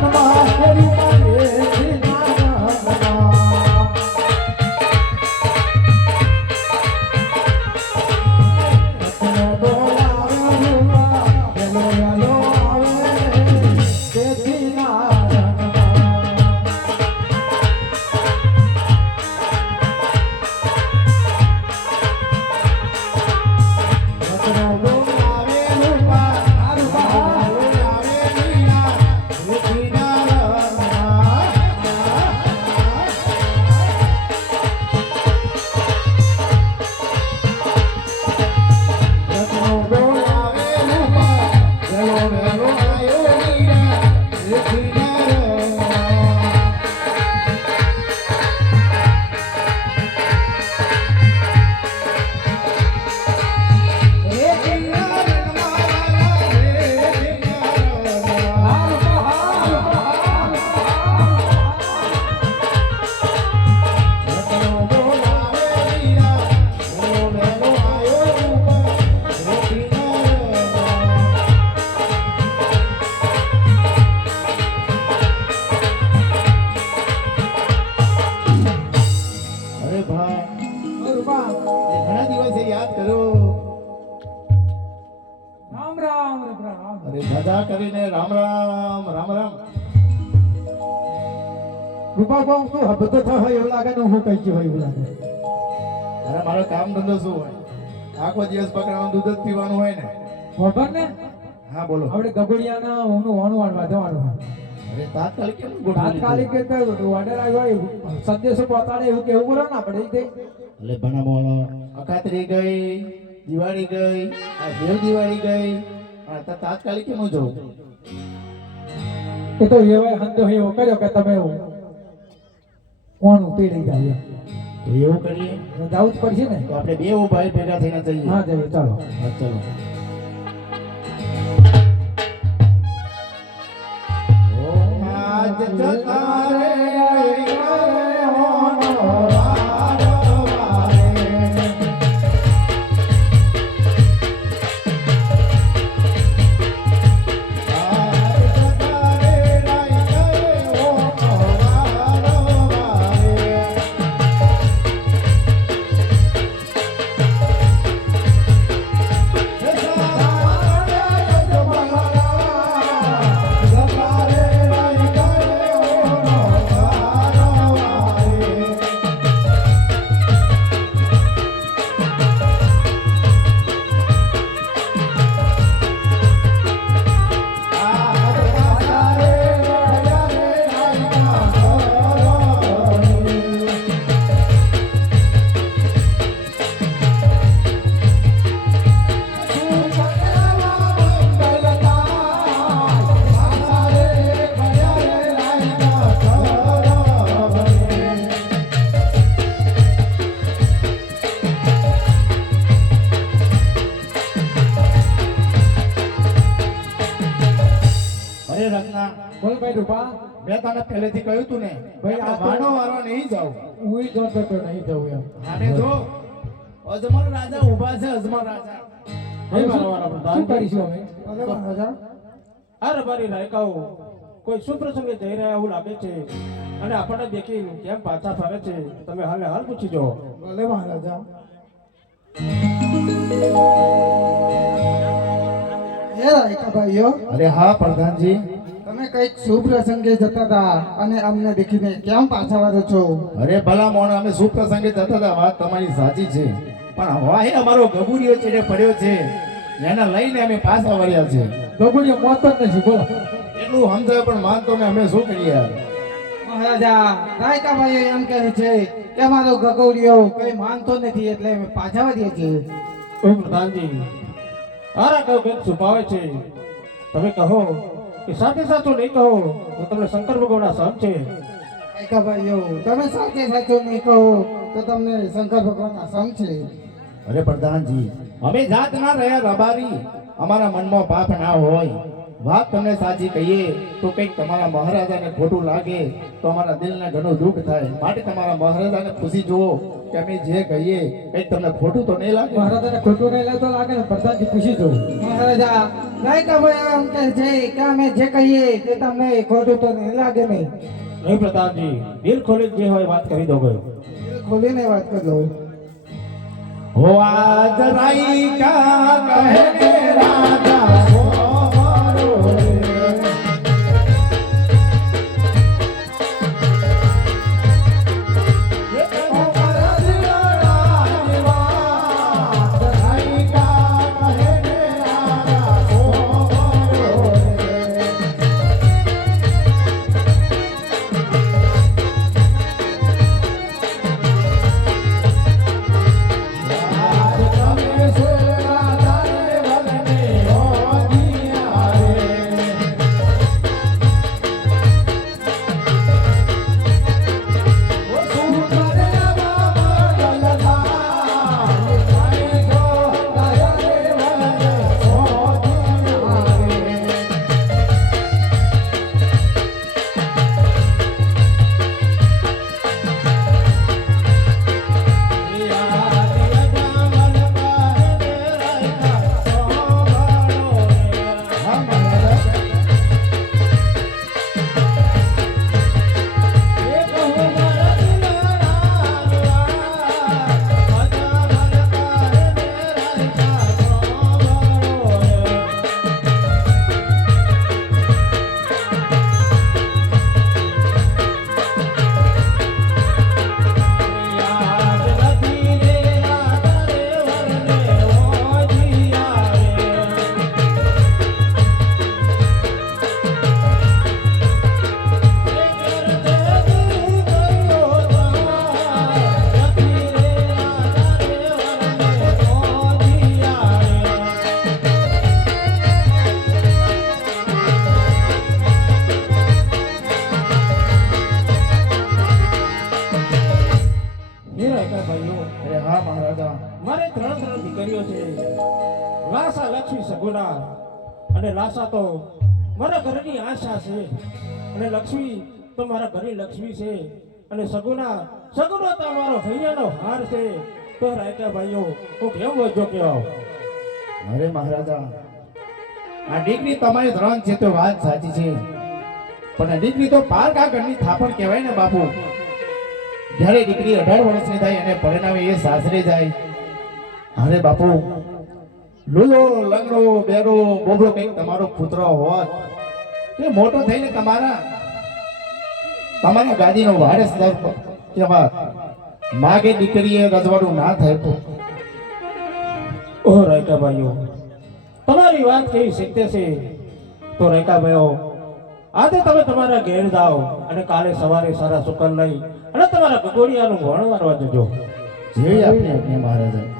Bye. રૂપા બહુ શું હબતો થયો એવું લાગે ને હું કઈ ગયો એવું લાગે. અરે મારો કામ ધંધો શું હોય? આખો દિવસ બકરાનું દૂધ જ પીવાનું હોય ને? ખબર ને? હા બોલો. આપણે ગગડિયાના ઓનું હોનું વાળવા જવાનું અરે તાત્કાલિક કેમ તાત્કાલિક? કે ઓર્ડર આવ્યો સંદેશો પહોંચાડે એવું કેવું કરો ને આપણે તે. એટલે ભણા બોલો અખાત્રી ગઈ દિવાળી ગઈ આ દેવ દિવાળી ગઈ. અત્યારે તાત્કાલિક કેમ જવું એ તો એવા હંધો એવો કર્યો કે તમે કોણ લઈ જાય તો એવું કરીએ? જવું જ પડશે ને? તો આપણે બે ભાઈ ભેગા થઈને જઈએ. હા જઈએ ચાલો. હા ચલો. ભાઈ રૂપા મેં તને પહેલેથી કહ્યું તું ને ભાઈ, આ તો- વાળો નહીં જાવ હું જો તો નહીં જવું એમ. આને જો અજમલ રાજા ઊભા છે અજમલ રાજા. હવે મારા વાળો વાળા પ્રધાન. શું કરીશું રાજા. અરે મારી લાયકાઓ કોઈ સુપ્રસંગે જઈ રહ્યા એવું લાગે છે? અને આપણને દેખી કેમ પાછા ફરે છે? તમે હાલે હાલ પૂછી જો ભલે મહારાજા હે રાયકા ભાઈઓ અરે હા પ્રધાનજી. તમે કંઈક શુભ પ્રસંગે જતા હતા અને અમને દેખીને કેમ પાછા વાળો છો? અરે ભલા મોણ અમે શું પ્રસંગે જતા હતા વાત તમારી સાચી છે. પણ વાહે અમારો ગબુરિયો ચેડે પડ્યો છે. એને લઈને અમે પાછા વળ્યા છે. ગબુરિયો મોત જ નથી બોલો. એટલું સમજાય પણ માનતો ને અમે શું કરીએ? મહારાજા રાયકા ભાઈઓ એમ કહે છે કે અમારો ગગોડિયો કઈ માનતો નથી એટલે અમે પાછા વધીએ છીએ. પ્રધાનજી. અરે કહો કંઈક છુપાવે છે. તમે કહો કે સાથે સાચું નહીં કહો તો તમને શંકર ભગવાનના સમ છે. ભાઈઓ તમે સાચે સાચું નહીં કહો તો તમને શંકર ભગવાનના સમ છે. અરે પ્રધાનજી અમે જાત ના રહ્યા રબારી. અમારા મનમાં પાપ ના હોય. વાત તમને સાચી કહીએ તો કંઈક તમારા મહારાજાને ખોટું લાગે તો અમારા દિલને ઘણું દુઃખ થાય. માટે તમારા મહારાજાને ખુશી જુઓ કે અમે જે કહીએ કંઈક તમને ખોટું તો નહીં લાગે? મહારાજાને ખોટું નહીં લાગતો લાગે ને પ્રસાદજી ખુશી જુઓ. મહારાજા રાયકાભાઈ એમ કે છે કે અમે જે કહીએ તે તમને ખોટું તો નહીં લાગે નહીં નહીં પ્રતાપજી દિલ ખોલી જે હોય વાત કરી દો ગયો દિલ ખોલીને વાત કરી દો હો આજ રાઈકા કહે કે રાજા લાસા સગોડા અને લાસા તો મારા ઘરની આશા છે. અને લક્ષ્મી તો મારા ઘરની લક્ષ્મી છે. અને સગુના સગુના તો મારો ભૈયાનો હાર છે. તો રાયકા ભાઈઓ, હું કેમ વજો કહેવાઓ અરે મહારાજા, આ દીકરી તમારી ધ્રણ છે તો વાત સાચી છે. પણ આ દીકરી તો પારકા ઘરની થાપણ કહેવાય ને બાપુ? જ્યારે દીકરી અઢાર વર્ષની થાય અને પરિણામે એ સાસરે જાય. અરે બાપુ લુલો લંગડો બેરો બોબડો કંઈક તમારો કૂતરો હોત તે મોટો થઈને તમારા તમારી ગાદીનો વારસદાર કહેવાત માગે દીકરીએ રજવાડું ના થાય તો. ઓહ રાયકા ભાઈઓ તમારી વાત કેવી સત્ય છે? તો રાયકા ભાઈઓ આજે તમે તમારા ઘેર જાઓ અને કાલે સવારે સારા સુકન લઈ અને તમારા ગગોડિયાનું વણ મારવા જજો જેવી આપની આજ્ઞા મહારાજા